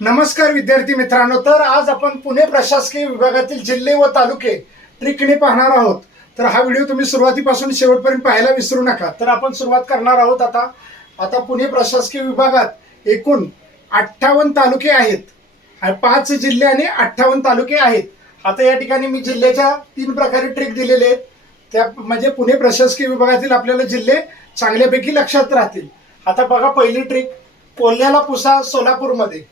नमस्कार विद्यार्थी मित्रांनो तर आज आपण पुणे प्रशासकीय विभागातील जिल्हे व तालुके ट्रिकने पाहणार आहोत. तर हा व्हिडिओ तुम्ही सुरुवातीपासून शेवटपर्यंत पाहायला विसरू नका. तर आपण सुरुवात करणार आहोत आता. आता पुणे प्रशासकीय विभागात एकूण अठ्ठावन्न तालुके आहेत. पाच जिल्हे आणि अठ्ठावन्न तालुके आहेत. आता या ठिकाणी मी जिल्ह्याच्या तीन प्रकारे ट्रिक दिलेले आहेत. त्या म्हणजे पुणे प्रशासकीय विभागातील आपल्याला जिल्हे चांगल्यापैकी लक्षात राहतील. आता बघा पहिली ट्रिक कोल्ह्याला पुसा सोलापूरमध्ये.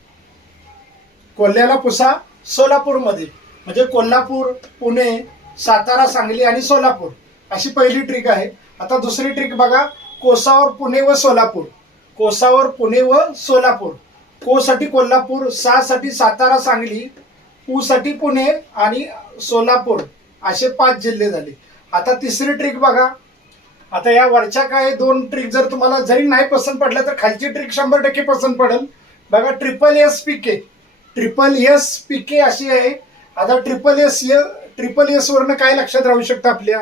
कोल्ह्याला पुसा सोलापूरमध्ये. म्हणजे कोल्हापूर पुणे सातारा सांगली आणि सोलापूर अशी पहिली ट्रिक आहे. आता दुसरी ट्रिक बघा कोसावर पुणे व सोलापूर. कोसावर पुणे व सोलापूर. कोसाठी कोल्हापूरसाठी सातारा सांगली ऊसाठी पुणे आणि सोलापूर असे पाच जिल्हे झाले. आता तिसरी ट्रिक बघा. आता या वरच्या काय दोन ट्रिक जर तुम्हाला जरी नाही पसंत पडल्या तर खालची ट्रिक शंभर टक्के पसंत पडेल. बघा triple S P K triple S P K अशी आहे. आता ट्रिपल एस ट्रिपल एस वरनं काय लक्षात राहू शकतं आपल्या?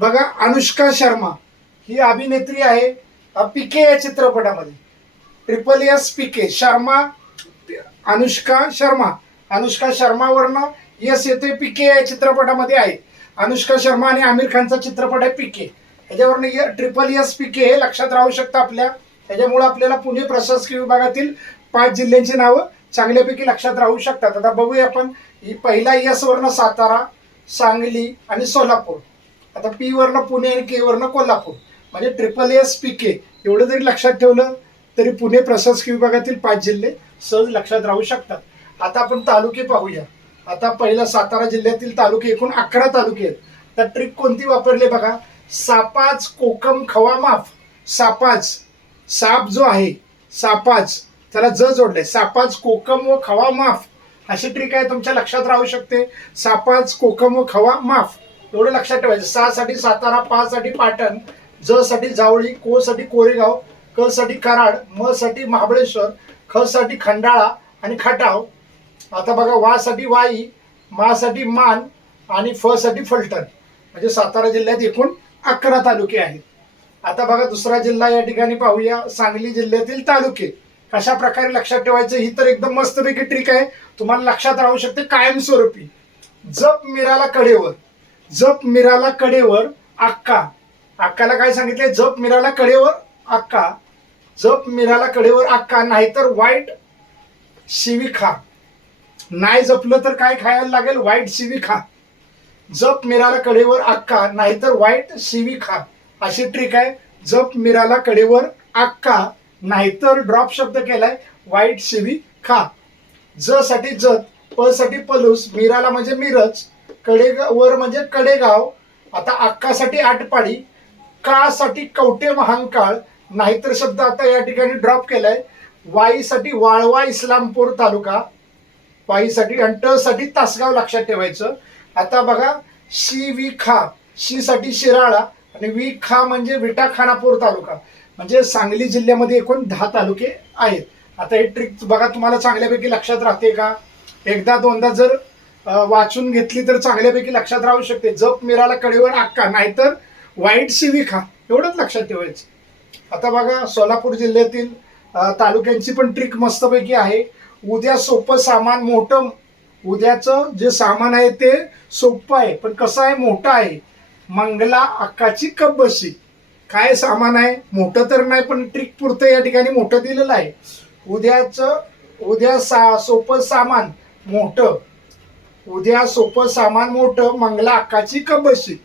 बघा अनुष्का शर्मा ही अभिनेत्री आहे. पी के या चित्रपटामध्ये. Triple S P K Sharma Anushka Sharma. Anushka शर्मावरनं yes येते पी के या चित्रपटामध्ये आहे. अनुष्का शर्मा आणि आमिर खानचा चित्रपट आहे पी के य ट्रिपल एस पी के हे लक्षात राहू शकतं आपल्या. त्याच्यामुळे आपल्याला पुणे प्रशासकीय विभागातील पाच जिल्ह्यांची नावं चांगल्यापैकी लक्षात राहू शकतात. आता बघूया आपण ही पहिला यस वरनं सातारा सांगली आणि सोलापूर. आता पी वरनं पुणे आणि के वरनं कोल्हापूर. म्हणजे ट्रिपल एस पी के एवढं जरी लक्षात ठेवलं तरी पुणे प्रशासकीय विभागातील पाच जिल्हे सहज लक्षात राहू शकतात. आता आपण तालुके पाहूया. आता पहिला सातारा जिल्ह्यातील तालुके एकूण अकरा तालुके आहेत. तर ट्रिक कोणती वापरली बघा? सापाच कोकम खवा माफ. सापाच. साप जो आहे सापाच. त्याला ज जोडलंय. सापाच कोकम व खवा माफ. अशी ट्रिक आहे तुमच्या लक्षात राहू शकते. सापाच कोकम व खवा माफ. एवढं लक्षात ठेवायचं. सा साठी सातारा पा साठी पाटण ज साठी जावळी को साठी कोरेगाव क साठी कराड म साठी महाबळेश्वर ख साठी खंडाळा आणि खटाव. आता बघा वा साठी वाई मा साठी मान आणि फ साठी फलटण. म्हणजे सातारा जिल्ह्यात एकूण अकरा तालुके आहेत. आता बघा दुसरा जिल्हा या ठिकाणी पाहूया. सांगली जिल्ह्यातील तालुके. कशा प्रकारे लक्षात ठेवायचं? ही तर एकदम मस्तपैकी ट्रिक आहे. तुम्हाला लक्षात राहू शकते कायमस्वरूपी. जप मिराला कडेवर. जप मिराला कडेवर अक्का. अक्काला काय सांगितलंय? जप मिराला कडेवर अक्का. जप मिराला कडेवर अक्का नाहीतर वाईट शिवी खा. नाही जपलं तर काय खायला लागेल? वाईट शिवी खा. जप मिराला कडेवर अक्का नाहीतर वाईट शिवी खा. अशी ट्रिक आहे. जप मिराला कडेवर अक्का. नाहीतर ड्रॉप शब्द केलाय वाईट शिवी खा. ज साठी जत प साठी पलूस मिराला म्हणजे मिरज कडेवर म्हणजे कडेगाव आता अक्कासाठी आटपाडी का साठी कवटे महांकाळ नाहीतर शब्द आता या ठिकाणी ड्रॉप केलाय वाईसाठी वाळवा इस्लामपूर तालुका वाईसाठी आणि ट साठी तासगाव लक्षात ठेवायचं. आता बघा शी वी खा. शी साठी शिराळा आणि वी खा म्हणजे विटा खानापूर तालुका. म्हणजे सांगली जिल्ह्यामध्ये एकूण दहा तालुके आहेत. आता हे ट्रिक बघा तुम्हाला चांगल्यापैकी लक्षात राहते का? एकदा दोनदा जर वाचून घेतली तर चांगल्यापैकी लक्षात राहू शकते. जप मिराला कडेवर आक्का नाहीतर वाईट सिवी खा. एवढंच लक्षात ठेवायचं. आता बघा सोलापूर जिल्ह्यातील तालुक्यांची पण ट्रिक मस्तपैकी आहे. उद्या सोपं सामान मोठं उद्याचं जे सामान आहे ते सोपं आहे पण कसं आहे मोठं आहे. मंगला अक्काची कब्बशी काय सामान आहे? मोठं तर नाही पण ट्रिक पुरतं या ठिकाणी मोठं दिलेलं आहे. उद्याचं उद्या सा सोपं सामान मोठं. उद्या सोपं सामान मोठं मंगला अक्काची कबशी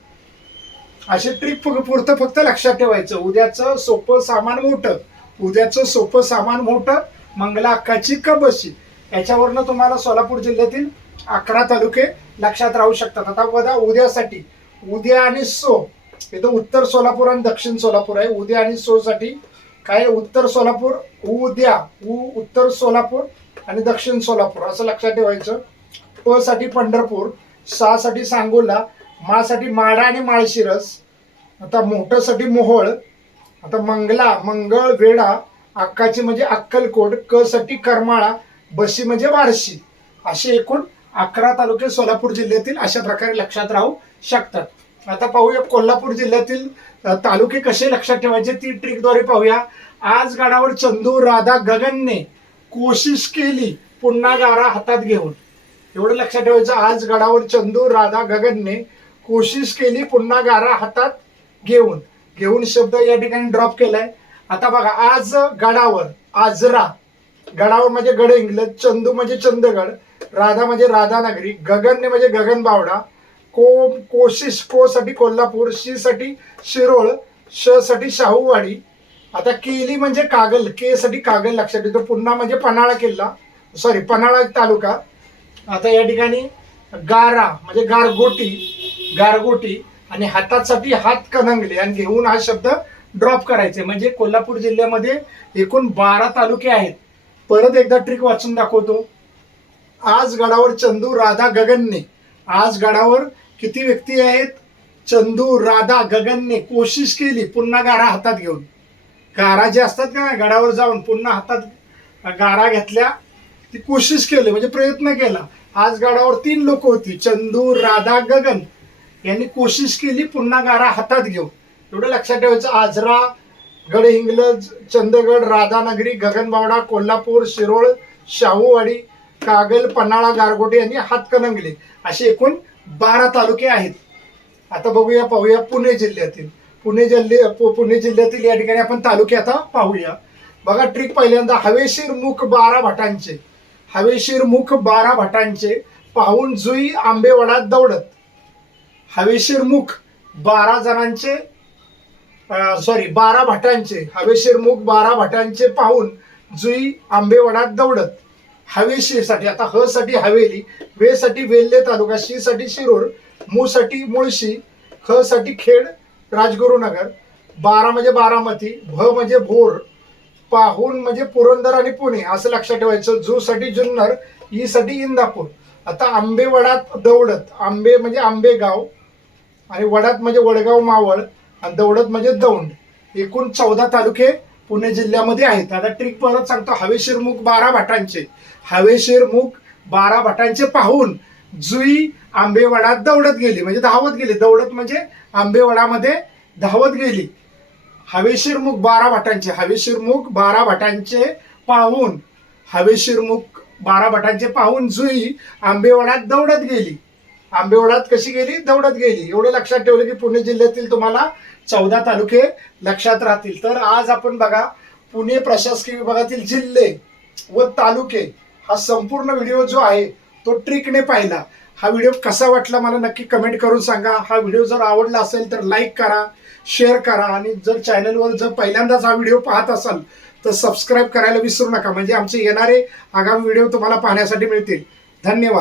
अशी ट्रिक पुरतं फक्त लक्षात ठेवायचं. उद्याचं सोपं सामान मोठं. उद्याचं सोपं सामान मोठं मंगला अक्काची कबशी याच्यावरनं तुम्हाला सोलापूर जिल्ह्यातील अकरा तालुके लक्षात राहू शकतात. आता बघा उद्यासाठी उद्या आणि सो इथं उत्तर सोलापूर आणि दक्षिण सोलापूर आहे. उद्या आणि सोसाठी काय? उत्तर सोलापूर उद्या उ उत्तर सोलापूर आणि दक्षिण सोलापूर. असं लक्षात ठेवायचं. प साठी पंढरपूर सा साठी सांगोला मा साठी माडा आणि माळशिरस. आता मोठंसाठी मोहोळ आता मंगला मंगळ वेडा अक्काची म्हणजे अक्कलकोट क साठी करमाळा बशी म्हणजे वारशी. असे एकूण अकरा तालुके सोलापूर जिल्ह्यातील अशा प्रकारे लक्षात राहू शकतात. आता पाहूया कोल्हापूर जिल्ह्यातील तालुके कसे लक्षात ठेवायचे ती ट्रिकद्वारे पाहूया. आज गडावर चंदू राधा गगनने कोशिश केली पुन्हा गारा हातात घेऊन. एवढं लक्षात ठेवायचं आज गडावर चंदू राधा गगनने कोशिश केली पुन्हा गारा हातात घेऊन. घेऊन शब्द या ठिकाणी ड्रॉप केलाय. आता बघा आज गडावर आजरा. गडावर म्हणजे गड इंग्लज चंदू म्हणजे चंदगड राधा म्हणजे राधानगरी गगनने म्हणजे गगन बावडा को कोशिश को साठी कोल्हापूर शी साठी शिरोळ श साठी शाहूवाडी. आता केली म्हणजे कागल के साठी कागल लक्षात येतो. पुन्हा म्हणजे पन्हाळा किल्ला. सॉरी पन्हाळा तालुका. आता या ठिकाणी गारा म्हणजे गारगोटी गारगोटी आणि हातासाठी हात कनंगले. आणि घेऊन हा शब्द ड्रॉप करायचे. म्हणजे कोल्हापूर जिल्ह्यामध्ये एकूण बारा तालुके आहेत. परत एकदा ट्रिक वाचून दाखवतो. आज गडावर चंदू राधा गगनने. आज गडावर किती व्यक्ती आहेत? चंदू राधा गगनने कोशिश केली पुन्हा गारा हातात घेऊन. गारा जे असतात का गडावर जाऊन पुन्हा हातात गारा घेतल्या ती कोशिश केली म्हणजे प्रयत्न केला. आज गडावर तीन लोक होती चंदू राधा गगन. यांनी कोशिश केली पुन्हा गारा हातात घेऊन. एवढं लक्षात ठेवायचं आजरा गड इंग्लज चंदगड राधानगरी गगनबावडा कोल्हापूर शिरोळ शाहूवाडी कागल पन्हाळा गारगोटे यांनी हातकणंगले असे एकूण बारा तालुके आहेत. आता बघूया पाहूया पुणे जिल्ह्यातील. पुणे जिल्हे पु- पुणे जिल्ह्यातील या ठिकाणी आपण तालुके आता पाहूया. बघा ट्रिक पहिल्यांदा हवेशीर मुख बारा भटांचे. हवेशीर मुख बारा भटांचे. पाहून जुई आंबेवडात दौडत. हवेशीर मुख बारा जणांचे सॉरी बारा भटांचे. हवेशीर मुख बारा भटांचे पाहून जुई आंबेवडात दौडत. हवेशीरसाठी आता ह साठी हवेली वे साठी वेल्हे तालुका शी साठी शिरूर मू साठी मुळशी ख साठी खेड राजगुरुनगर बारा म्हणजे बारामती भ म्हणजे भोर पाहून म्हणजे पुरंदर आणि पुणे असं लक्षात ठेवायचं. जू साठी जुन्नर ई साठी इंदापूर. आता आंबेवडात दौडत आंबे म्हणजे आंबेगाव आणि वडात म्हणजे वडगाव मावळ आणि दौडत म्हणजे दौंड. एकूण चौदा तालुके पुणे जिल्ह्यामध्ये आहेत. आता ट्रिक परत सांगतो. हवेशीर मुख बारा भाटांचे. हवेशीर मुख बारा भाटांचे पाहून जुई आंबेवडात दौडत गेली. म्हणजे धावत गेली. दौडत म्हणजे आंबेवडामध्ये धावत गेली. हवेशीरमुख बारा भाटांचे. हवेशीरमुख बारा भाटांचे पाहून हवेशीरमुख बारा भाटांचे पाहून जुई आंबेवडात दौडत गेली. आंबेवडात कशी गेली? दौडत गेली. एवढं लक्षात ठेवलं की पुणे जिल्ह्यातील तुम्हाला चौदा तालुके लक्षात राहतील. तर आज आपण बघा पुणे प्रशासकीय विभागातील जिल्हे व तालुके हा संपूर्ण व्हिडिओ जो आहे तो ट्रिकने पाहिला. हा व्हिडिओ कसा वाटला मला नक्की कमेंट करून सांगा. हा व्हिडिओ जर आवडला असेल तर लाईक करा शेअर करा आणि जर चॅनलवर जर पहिल्यांदाच हा व्हिडिओ पाहत असाल तर सबस्क्राईब करायला विसरू नका. म्हणजे आमचे येणारे आगामी व्हिडिओ तुम्हाला पाहण्यासाठी मिळतील. धन्यवाद.